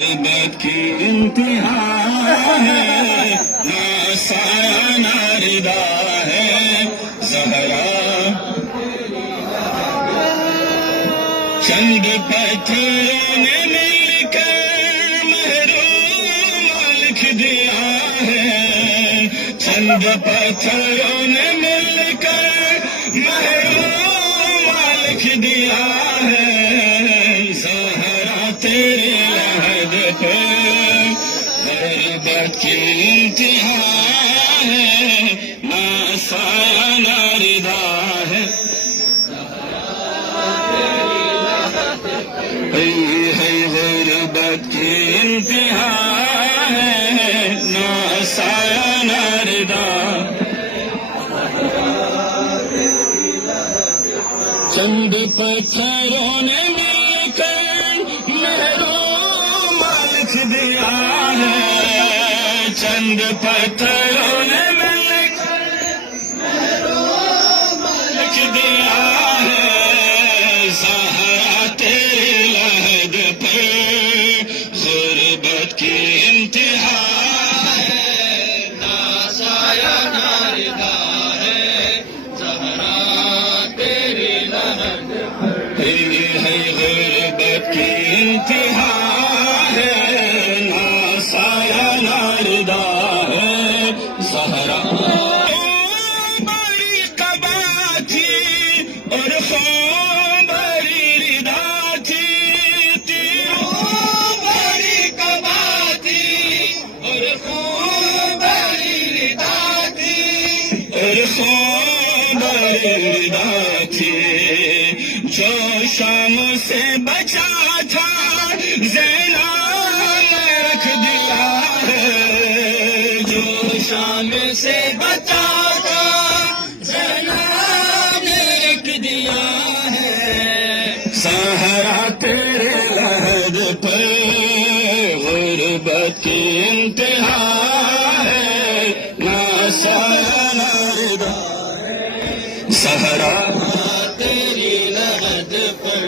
غربت کی انتہا ہے، نہ سایہ نہ ردا ہے زہرا، چند پتھروں نے مل کر محروم لکھ دیا ہے، چند پتھروں نے مل کر محروم لکھ دیا ہے زہرا تیرے لحد پہ غربت کی انتہا ہے، نہ سایہ نہ ردا ہے، غربت کی انتہا ہے، نہ سایہ نہ ردا، چند پتھروں نے مل کر محروم لکھ دیا ہے، چند پتھروں نے مل کر محروم لکھ دیا ہے زہرا تیرے لحد پر غربت کی انتہا ہے، نہ سایہ نہ ردا ہے زہرا تیرے لحد پر، ہے غربت کی انتہا ہے، نہ سایہ نہ ردا ہے زہرا، بڑی قبا تھی اور خوب بڑی ردا تھی، بڑی قبا تھی اور خوب بڑی ردا تھی، اور خوب بڑی ردا تھی، جو شام سے بچا تھا زینب نے رکھ دیا ہے، جو شام سے بچا تھا زینب نے رکھ دیا ہے سہرا تیرے لحد پر غربت کی انتہا ہے، نہ سایہ نہ ردا ہے سہرا تیری لحد پر